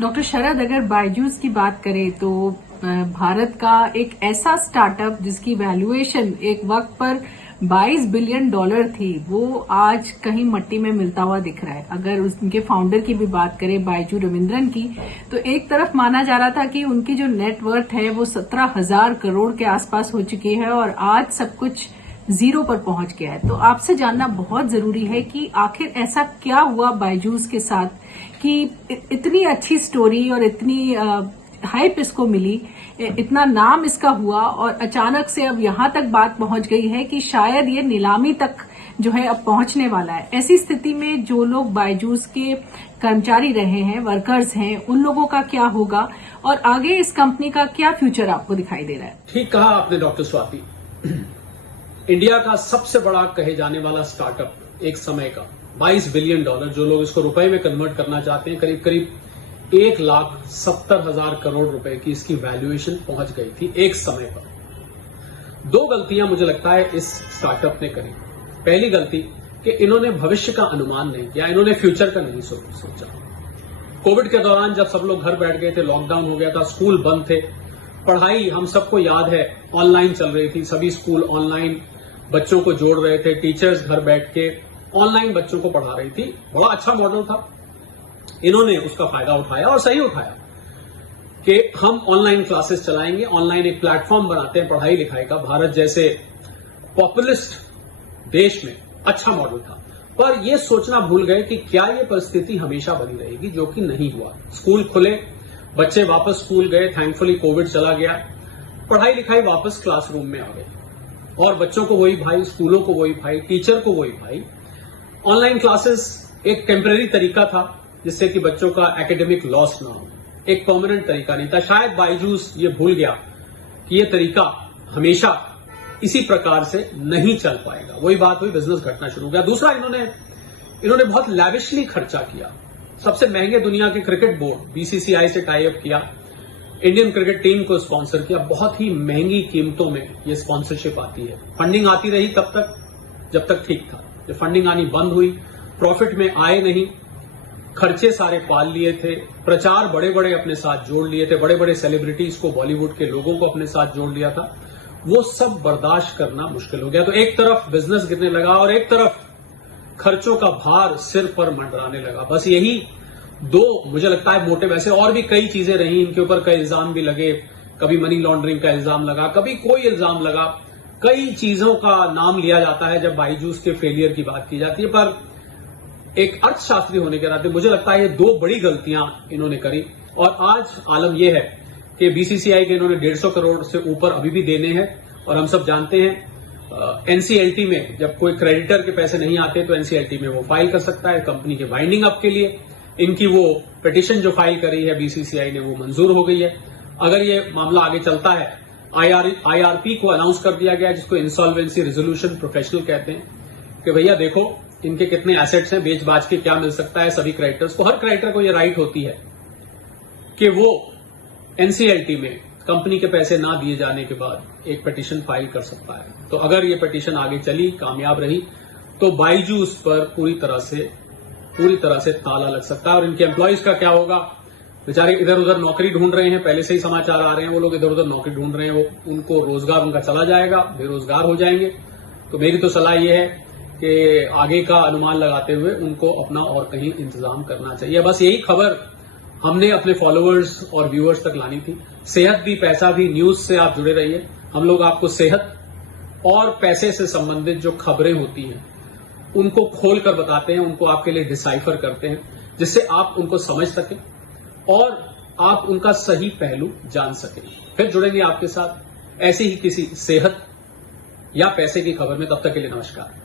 Doctor शरद, अगर बायजूस की बात करें तो भारत का एक ऐसा स्टार्टअप जिसकी वैल्यूएशन एक वक्त पर 22 बिलियन डॉलर थी, वो आज कहीं मट्टी में मिलता हुआ दिख रहा है। अगर उनके फाउंडर की भी बात करें, बायजू रविंद्रन की, तो एक तरफ माना जा रहा था कि उनकी जो नेटवर्थ है वो 17,000 करोड़ के आसपास हो चुकी है और आज सब कुछ जीरो पर पहुंच गया है। तो आपसे जानना बहुत जरूरी है कि आखिर ऐसा क्या हुआ बायजूस के साथ कि इतनी अच्छी स्टोरी और इतनी हाइप इसको मिली, इतना नाम इसका हुआ और अचानक से अब यहां तक बात पहुंच गई है कि शायद ये नीलामी तक जो है अब पहुंचने वाला है। ऐसी स्थिति में जो लोग बायजूस के कर्मचारी रहे हैं, वर्कर्स हैं, उन लोगों का क्या होगा और आगे इस कंपनी का क्या फ्यूचर आपको दिखाई दे रहा है? ठीक कहा आपने डॉक्टर स्वाति। इंडिया का सबसे बड़ा कहे जाने वाला स्टार्टअप एक समय का 22 बिलियन डॉलर, जो लोग इसको रुपए में कन्वर्ट करना चाहते हैं, करीब करीब 1,70,000 करोड़ रुपए की इसकी वैल्यूएशन पहुंच गई थी एक समय पर। दो गलतियां मुझे लगता है इस स्टार्टअप ने करी। पहली गलती कि इन्होंने भविष्य का अनुमान नहीं किया, इन्होंने फ्यूचर का नहीं सोचा। कोविड के दौरान जब सब लोग घर बैठ गए थे, लॉकडाउन हो गया था, स्कूल बंद थे, पढ़ाई हम सबको याद है ऑनलाइन चल रही थी, सभी स्कूल ऑनलाइन बच्चों को जोड़ रहे थे, टीचर्स घर बैठ के ऑनलाइन बच्चों को पढ़ा रही थी। बड़ा अच्छा मॉडल था। इन्होंने उसका फायदा उठाया और सही उठाया कि हम ऑनलाइन क्लासेस चलाएंगे, ऑनलाइन एक प्लेटफॉर्म बनाते हैं पढ़ाई लिखाई का। भारत जैसे पॉपुलिस्ट देश में अच्छा मॉडल था, पर यह सोचना भूल गए कि क्या यह परिस्थिति हमेशा बनी रहेगी, जो कि नहीं हुआ। स्कूल खुले, बच्चे वापस स्कूल गए, थैंकफुली कोविड चला गया, पढ़ाई लिखाई वापस क्लासरूम में आ गई और बच्चों को वही भाई, स्कूलों को वही भाई, टीचर को वही भाई। ऑनलाइन क्लासेस एक टेम्परेरी तरीका था जिससे कि बच्चों का एकेडमिक लॉस ना हो, एक परमानेंट तरीका नहीं था। शायद बायजूस ये भूल गया कि ये तरीका हमेशा इसी प्रकार से नहीं चल पाएगा। वही बात हुई, बिजनेस घटना शुरू हो गया। दूसरा, इन्होंने बहुत लैविशली खर्चा किया। सबसे महंगे दुनिया के क्रिकेट बोर्ड बीसीसीआई से टाई अप किया, इंडियन क्रिकेट टीम को स्पॉन्सर किया। बहुत ही महंगी कीमतों में ये स्पॉन्सरशिप आती है। फंडिंग आती रही तब तक जब तक ठीक था। जब फंडिंग आनी बंद हुई, प्रॉफिट में आए नहीं, खर्चे सारे पाल लिए थे, प्रचार बड़े बड़े अपने साथ जोड़ लिए थे, बड़े बड़े सेलिब्रिटीज को, बॉलीवुड के लोगों को अपने साथ जोड़ लिया था। वो सब बर्दाश्त करना मुश्किल हो गया। तो एक तरफ बिजनेस गिरने लगा और एक तरफ खर्चों का भार सिर पर मंडराने लगा। बस यही दो मुझे लगता है मोटिव। ऐसे और भी कई चीजें रही, इनके ऊपर कई इल्जाम भी लगे। कभी मनी लॉन्ड्रिंग का इल्जाम लगा, कभी कोई इल्जाम लगा, कई चीजों का नाम लिया जाता है जब बायजूस के फेलियर की बात की जाती है। पर एक अर्थशास्त्री होने के नाते मुझे लगता है ये दो बड़ी गलतियां इन्होंने करी और आज आलम यह है कि बीसीसीआई के इन्होंने 150 करोड़ से ऊपर अभी भी देने हैं। और हम सब जानते हैं एनसीएलटी में जब कोई क्रेडिटर के पैसे नहीं आते तो एनसीएलटी में वो फाइल कर सकता है कंपनी के वाइंडिंग अप के लिए। इनकी वो पिटीशन जो फाइल करी है बीसीसीआई ने, वो मंजूर हो गई है। अगर ये मामला आगे चलता है, आईआरपी को अनाउंस कर दिया गया, जिसको इंसॉल्वेंसी रेजोल्यूशन प्रोफेशनल कहते हैं, कि भैया देखो इनके कितने एसेट्स हैं, बेच बाज के क्या मिल सकता है सभी क्रेडिटर्स को। हर क्रेडिटर को यह राइट होती है कि वो एनसीएलटी में कंपनी के पैसे ना दिए जाने के बाद एक पिटीशन फाइल कर सकता है। तो अगर ये पिटीशन आगे चली, कामयाब रही, तो बायजूस पर पूरी तरह से ताला लग सकता है। और इनके एम्प्लॉयज का क्या होगा? बेचारे इधर उधर नौकरी ढूंढ रहे हैं, पहले से ही समाचार आ रहे हैं, वो लोग इधर उधर नौकरी ढूंढ रहे हैं, वो उनको रोजगार उनका चला जाएगा, बेरोजगार हो जाएंगे। तो मेरी तो सलाह यह है कि आगे का अनुमान लगाते हुए उनको अपना और कहीं इंतजाम करना चाहिए। बस यही खबर हमने अपने फॉलोअर्स और व्यूअर्स तक लानी थी। सेहत भी पैसा भी न्यूज से आप जुड़े रहिए। हम लोग आपको सेहत और पैसे से संबंधित जो खबरें होती हैं उनको खोल कर बताते हैं, उनको आपके लिए डिसाइफर करते हैं, जिससे आप उनको समझ सकें और आप उनका सही पहलू जान सकें। फिर जुड़ेंगे आपके साथ ऐसी ही किसी सेहत या पैसे की खबर में। तब तक के लिए नमस्कार।